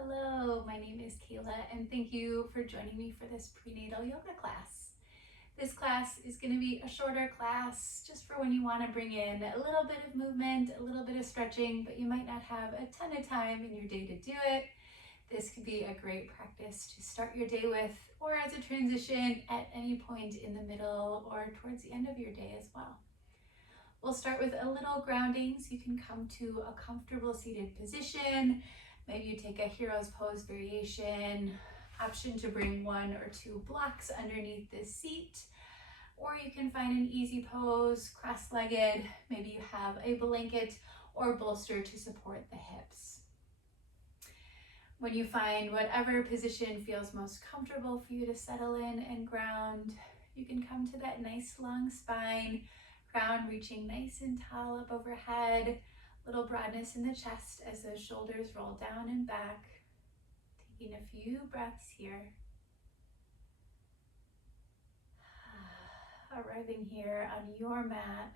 Hello, my name is Kayla and thank you for joining me for this prenatal yoga class. This class is going to be a shorter class just for when you want to bring in a little bit of movement, a little bit of stretching, but you might not have a ton of time in your day to do it. This could be a great practice to start your day with, or as a transition at any point in the middle or towards the end of your day as well. We'll start with a little grounding, so you can come to a comfortable seated position. Maybe you take a hero's pose variation, option to bring 1 or 2 blocks underneath the seat, or you can find an easy pose, cross-legged. Maybe you have a blanket or bolster to support the hips. When you find whatever position feels most comfortable for you to settle in and ground, you can come to that nice long spine, crown reaching nice and tall up overhead, little broadness in the chest as those shoulders roll down and back. Taking a few breaths here. Arriving here on your mat,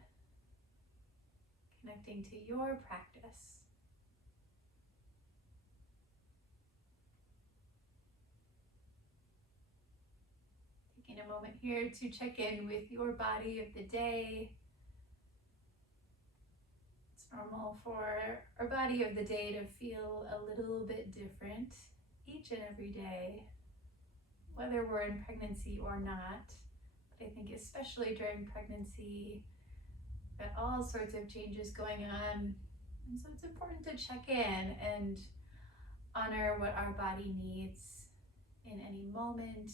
connecting to your practice. Taking a moment here to check in with your body of the day. It's normal for our body of the day to feel a little bit different each and every day, whether we're in pregnancy or not. But I think especially during pregnancy, we've got all sorts of changes going on. And so it's important to check in and honor what our body needs in any moment,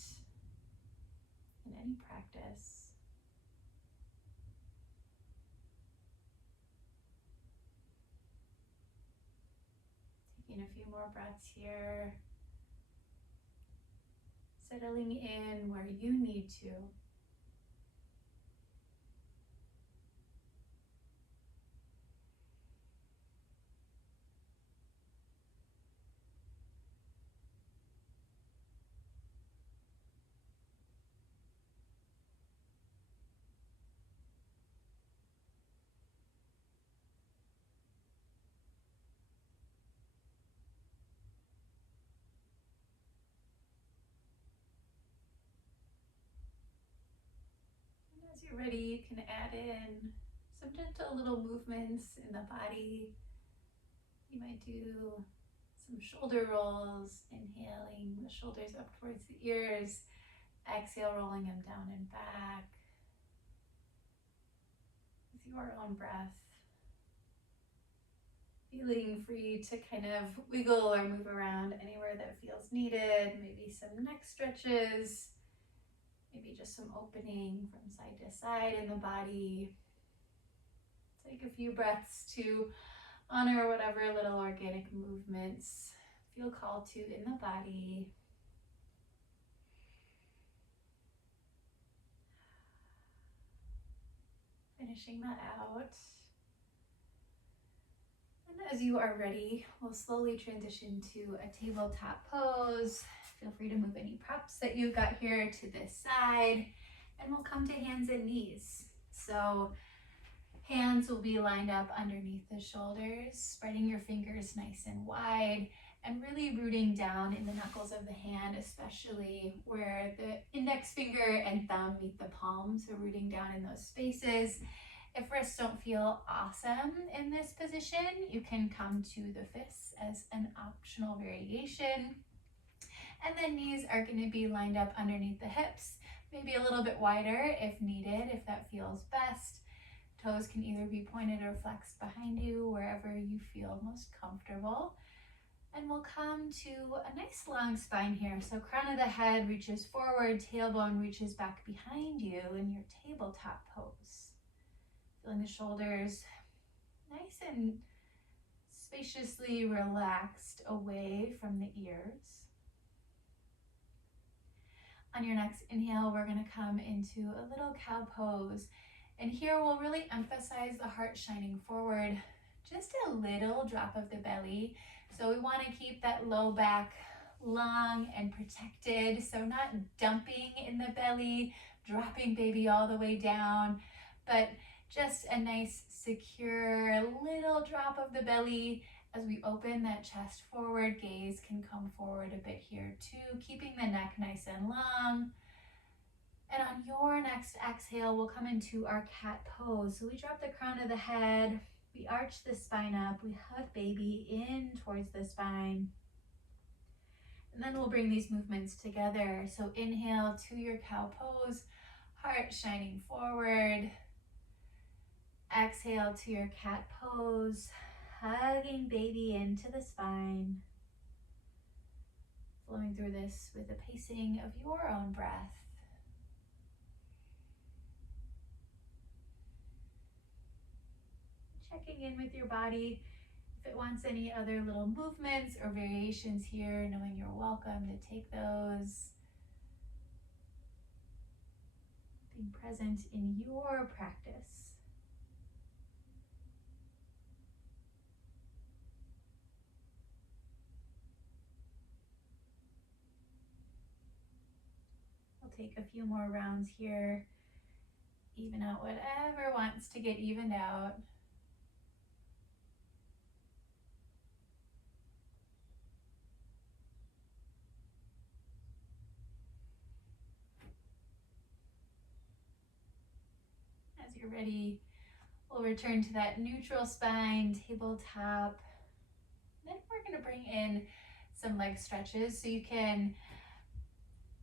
in any practice. Taking a few more breaths here. Settling in where you need to. As you're ready, you can add in some gentle little movements in the body. You might do some shoulder rolls, inhaling the shoulders up towards the ears, exhale, rolling them down and back with your own breath. Feeling free to kind of wiggle or move around anywhere that feels needed. Maybe some neck stretches. Maybe just some opening from side to side in the body. Take a few breaths to honor whatever little organic movements feel called to in the body. Finishing that out. And as you are ready, we'll slowly transition to a tabletop pose. Feel free to move any props that you've got here to this side, and we'll come to hands and knees. So hands will be lined up underneath the shoulders, spreading your fingers nice and wide, and really rooting down in the knuckles of the hand, especially where the index finger and thumb meet the palm, so rooting down in those spaces. If wrists don't feel awesome in this position, you can come to the fists as an optional variation. And then knees are going to be lined up underneath the hips, maybe a little bit wider if needed, if that feels best. Toes can either be pointed or flexed behind you, wherever you feel most comfortable. And we'll come to a nice long spine here. So crown of the head reaches forward, tailbone reaches back behind you in your tabletop pose. Feeling the shoulders nice and spaciously relaxed away from the ears. On your next inhale, we're going to come into a little cow pose. And here we'll really emphasize the heart shining forward, just a little drop of the belly. So we want to keep that low back long and protected. So not dumping in the belly, dropping baby all the way down, but just a nice secure little drop of the belly As we open that chest forward, gaze can come forward a bit here too, keeping the neck nice and long. And on your next exhale, we'll come into our cat pose. So we drop the crown of the head, we arch the spine up, we hug baby in towards the spine. And then we'll bring these movements together. So inhale to your cow pose, heart shining forward. Exhale to your cat pose, hugging baby into the spine. Flowing through this with the pacing of your own breath. Checking in with your body. If it wants any other little movements or variations here, knowing you're welcome to take those. Being present in your practice. We'll take a few more rounds here. Even out whatever wants to get evened out. As you're ready, we'll return to that neutral spine, tabletop. Then we're going to bring in some leg stretches. So you can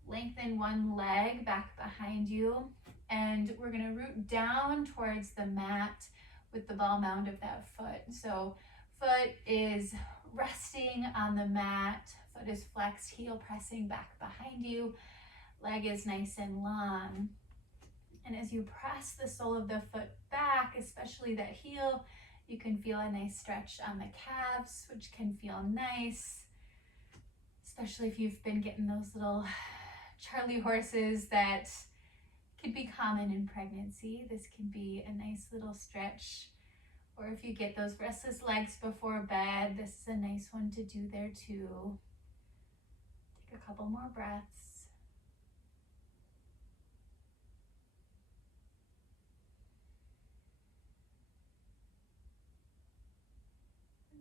lengthen one leg back behind you. And we're going to root down towards the mat with the ball mound of that foot. So foot is resting on the mat. Foot is flexed, heel pressing back behind you. Leg is nice and long. And as you press the sole of the foot back, especially that heel, you can feel a nice stretch on the calves, which can feel nice, especially if you've been getting those little Charlie horses that can be common in pregnancy. This can be a nice little stretch. Or if you get those restless legs before bed, this is a nice one to do there too. Take a couple more breaths.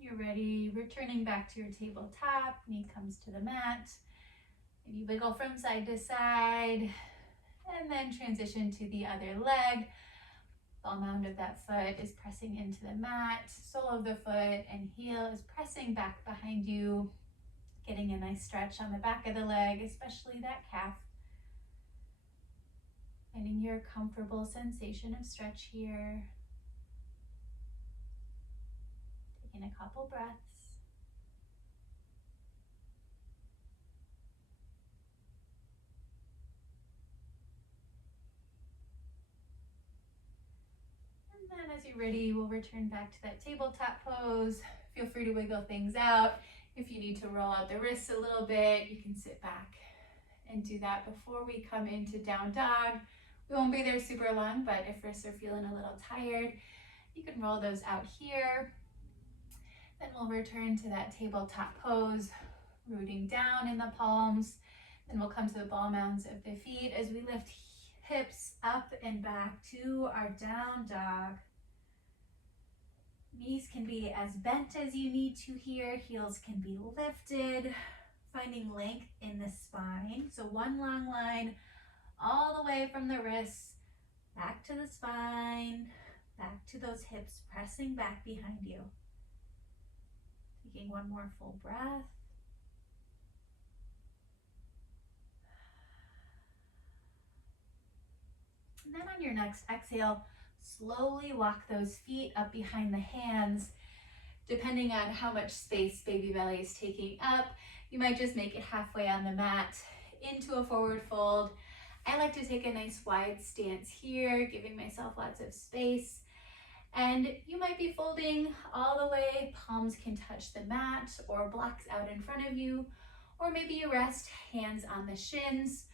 You're ready, returning back to your tabletop, knee comes to the mat, and you wiggle from side to side, and then transition to the other leg. Ball mound of that foot is pressing into the mat, sole of the foot and heel is pressing back behind you, getting a nice stretch on the back of the leg, especially that calf. Finding your comfortable sensation of stretch here. Taking a couple breaths. And then as you're ready, we'll return back to that tabletop pose. Feel free to wiggle things out. If you need to roll out the wrists a little bit, you can sit back and do that before we come into down dog. We won't be there super long, but if wrists are feeling a little tired, you can roll those out here. Then we'll return to that tabletop pose, rooting down in the palms. Then we'll come to the ball mounds of the feet as we lift hips up and back to our down dog. Knees can be as bent as you need to here. Heels can be lifted, finding length in the spine. So one long line all the way from the wrists back to the spine, back to those hips, pressing back behind you. Taking one more full breath. And then on your next exhale, slowly walk those feet up behind the hands. Depending on how much space baby belly is taking up, you might just make it halfway on the mat into a forward fold. I like to take a nice wide stance here, giving myself lots of space. And you might be folding all the way, palms can touch the mat or blocks out in front of you, or maybe you rest hands on the shins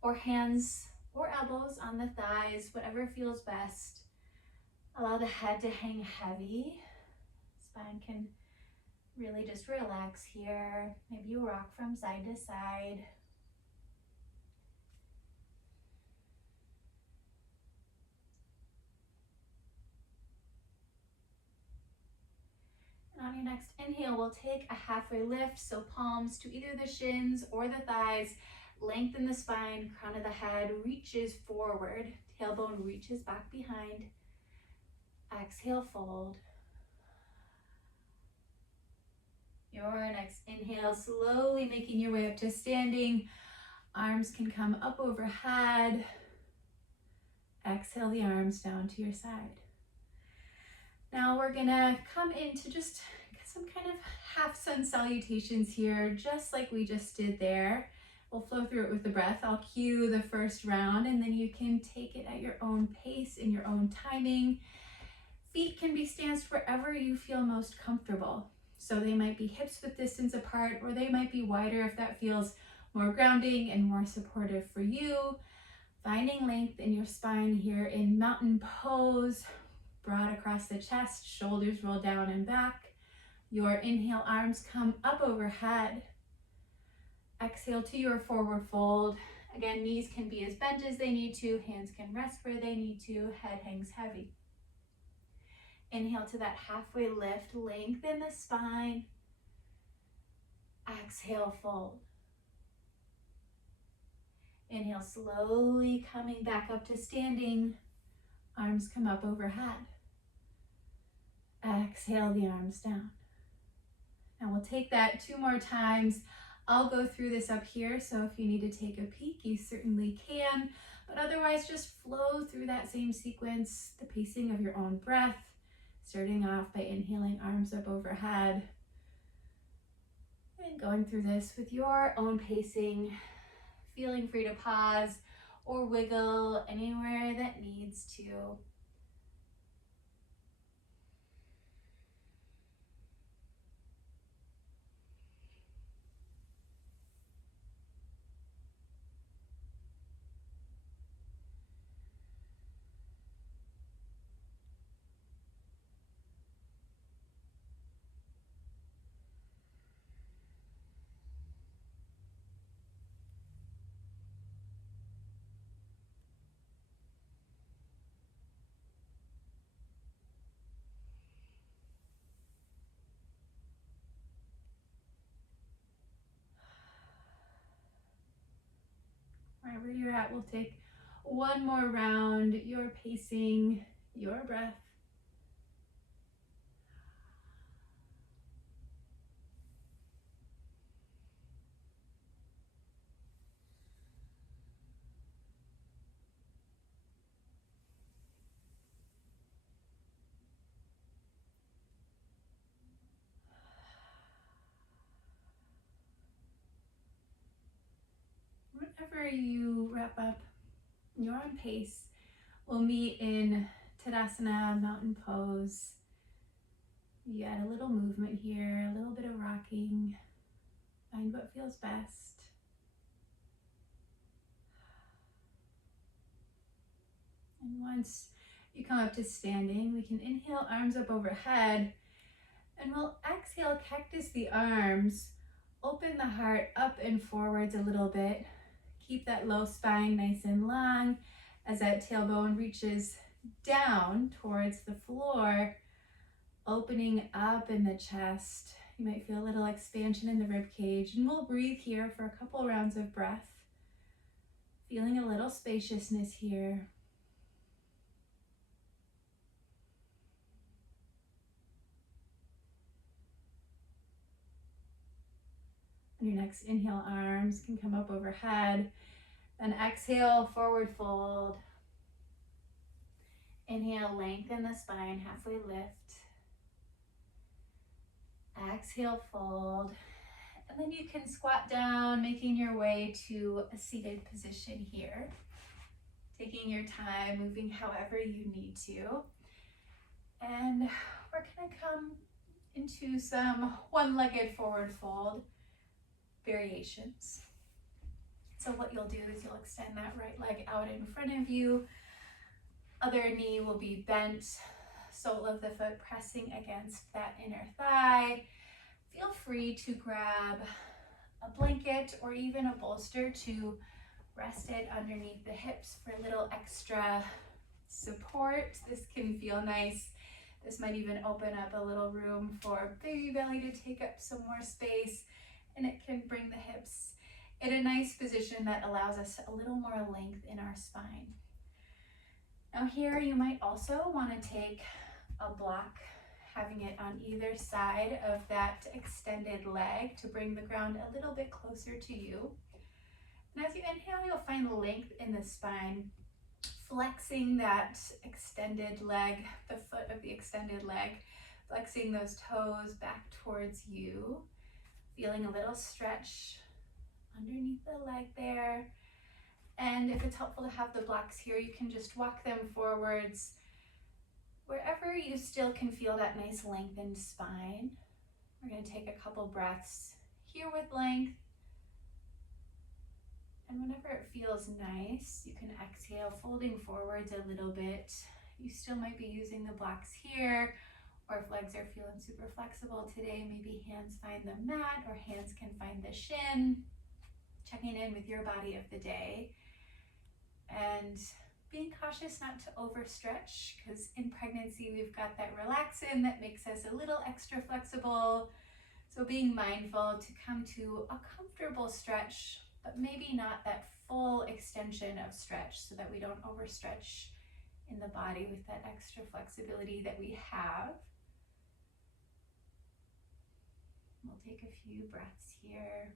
or hands or elbows on the thighs, whatever feels best. Allow the head to hang heavy. Spine can really just relax here. Maybe you rock from side to side. On your next inhale, we'll take a halfway lift, so palms to either the shins or the thighs. Lengthen the spine, crown of the head reaches forward, tailbone reaches back behind. Exhale, fold. Your next inhale, slowly making your way up to standing. Arms can come up overhead. Exhale the arms down to your side. Now we're gonna come into just some kind of half sun salutations here, just like we just did there. We'll flow through it with the breath. I'll cue the first round and then you can take it at your own pace, in your own timing. Feet can be stanced wherever you feel most comfortable. So they might be hips width distance apart, or they might be wider if that feels more grounding and more supportive for you. Finding length in your spine here in mountain pose, broad across the chest, shoulders roll down and back. Your inhale, arms come up overhead. Exhale to your forward fold. Again, knees can be as bent as they need to, hands can rest where they need to, head hangs heavy. Inhale to that halfway lift, lengthen the spine. Exhale, fold. Inhale, slowly coming back up to standing. Arms come up overhead. Exhale the arms down. Now we'll take that 2 more times. I'll go through this up here, so if you need to take a peek, you certainly can. But otherwise, just flow through that same sequence, the pacing of your own breath. Starting off by inhaling, arms up overhead. And going through this with your own pacing, feeling free to pause or wiggle anywhere that needs to. Wherever you're at, we'll take 1 more round, your pacing, your breath. Whenever you wrap up, your own pace. We'll meet in Tadasana, mountain pose. You add a little movement here, a little bit of rocking. Find what feels best. And once you come up to standing, we can inhale, arms up overhead, and we'll exhale, cactus the arms. Open the heart up and forwards a little bit. Keep that low spine nice and long as that tailbone reaches down towards the floor, opening up in the chest. You might feel a little expansion in the rib cage, and we'll breathe here for a couple rounds of breath. Feeling a little spaciousness here. On your next inhale, arms can come up overhead. Then exhale, forward fold. Inhale, lengthen the spine, halfway lift. Exhale, fold. And then you can squat down, making your way to a seated position here. Taking your time, moving however you need to. And we're gonna come into some one-legged forward fold variations. So what you'll do is you'll extend that right leg out in front of you. Other knee will be bent, sole of the foot pressing against that inner thigh. Feel free to grab a blanket or even a bolster to rest it underneath the hips for a little extra support. This can feel nice. This might even open up a little room for baby belly to take up some more space, and it can bring the hips in a nice position that allows us a little more length in our spine. Now here you might also want to take a block, having it on either side of that extended leg to bring the ground a little bit closer to you. And as you inhale, you'll find length in the spine, flexing that extended leg, the foot of the extended leg, flexing those toes back towards you, feeling a little stretch underneath the leg there. And if it's helpful to have the blocks here, you can just walk them forwards wherever you still can feel that nice lengthened spine. We're going to take a couple breaths here with length. And whenever it feels nice, you can exhale, folding forwards a little bit. You still might be using the blocks here, or if legs are feeling super flexible today, maybe hands find the mat or hands can find the shin. Checking in with your body of the day. And being cautious not to overstretch, because in pregnancy we've got that relaxin that makes us a little extra flexible. So being mindful to come to a comfortable stretch, but maybe not that full extension of stretch, so that we don't overstretch in the body with that extra flexibility that we have. We'll take a few breaths here.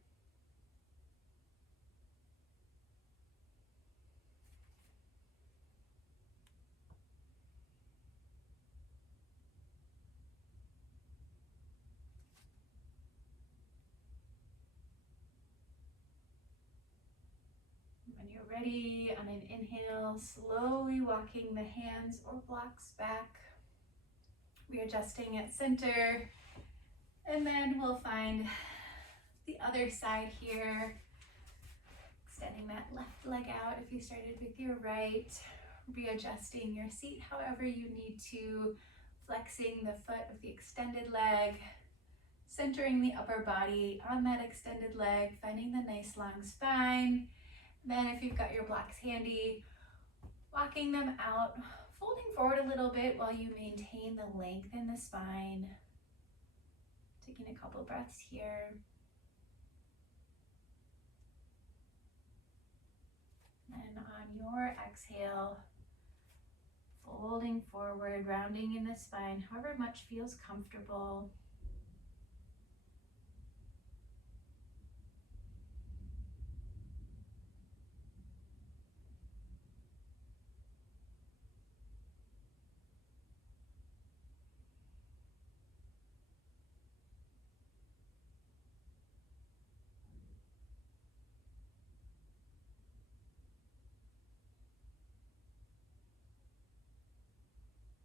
When you're ready, on an inhale, slowly walking the hands or blocks back, readjusting at center, and then we'll find the other side here, extending that left leg out if you started with your right, readjusting your seat however you need to, flexing the foot of the extended leg, centering the upper body on that extended leg, finding the nice long spine. Then if you've got your blocks handy, walking them out, folding forward a little bit while you maintain the length in the spine. Taking a couple breaths here. And on your exhale, folding forward, rounding in the spine, however much feels comfortable.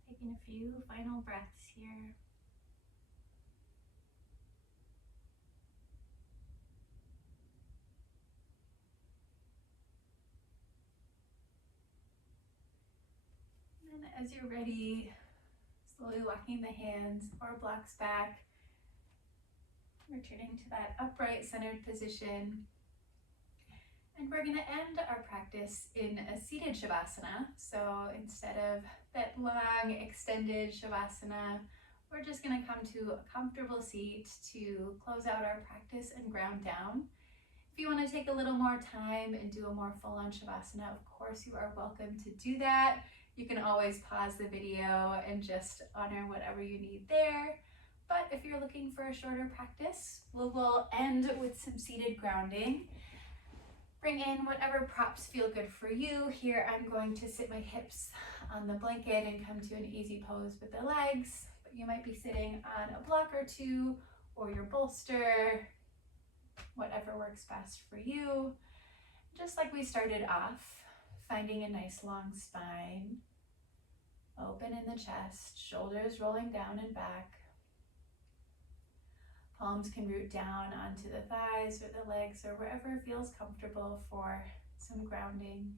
Taking a few final breaths here. And as you're ready, slowly walking the hands or blocks back, returning to that upright centered position. And we're going to end our practice in a seated Shavasana. So instead of that long extended Shavasana, we're just going to come to a comfortable seat to close out our practice and ground down. If you want to take a little more time and do a more full-on Shavasana, of course you are welcome to do that. You can always pause the video and just honor whatever you need there. But if you're looking for a shorter practice, we'll end with some seated grounding. Bring in whatever props feel good for you. Here I'm going to sit my hips on the blanket and come to an easy pose with the legs. But you might be sitting on a block or two or your bolster, whatever works best for you. Just like we started off, finding a nice long spine, open in the chest, shoulders rolling down and back. Palms can root down onto the thighs or the legs or wherever feels comfortable for some grounding.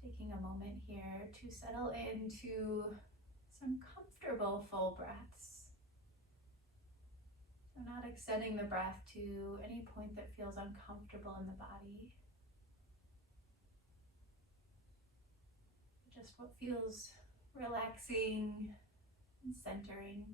Taking a moment here to settle into some comfortable full breaths. So not extending the breath to any point that feels uncomfortable in the body. just what feels relaxing and centering.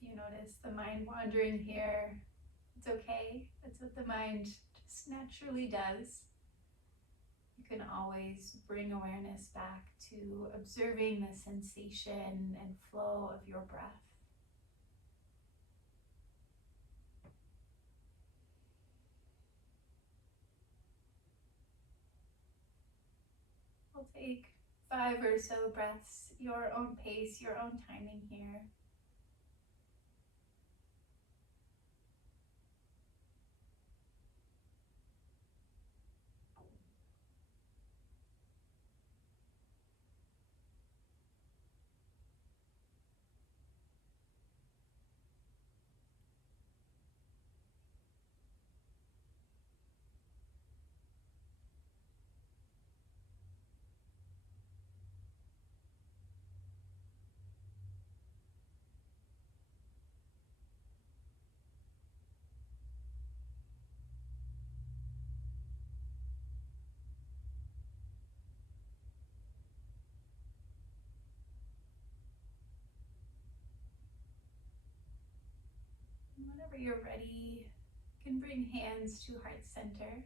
If you notice the mind wandering here, it's okay. That's what the mind just naturally does. You can always bring awareness back to observing the sensation and flow of your breath. We'll take 5 or so breaths, your own pace, your own timing here. And whenever you're ready, you can bring hands to heart center.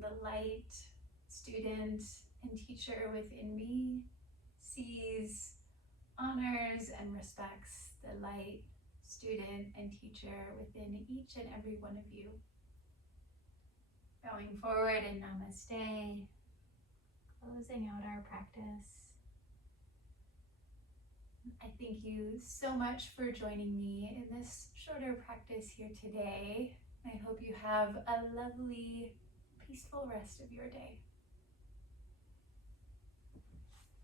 The light, student, and teacher within me sees, honors, and respects the light, student, and teacher within each and every one of you. Going forward in namaste, closing out our practice. I thank you so much for joining me in this shorter practice here today. I hope you have a lovely, peaceful rest of your day.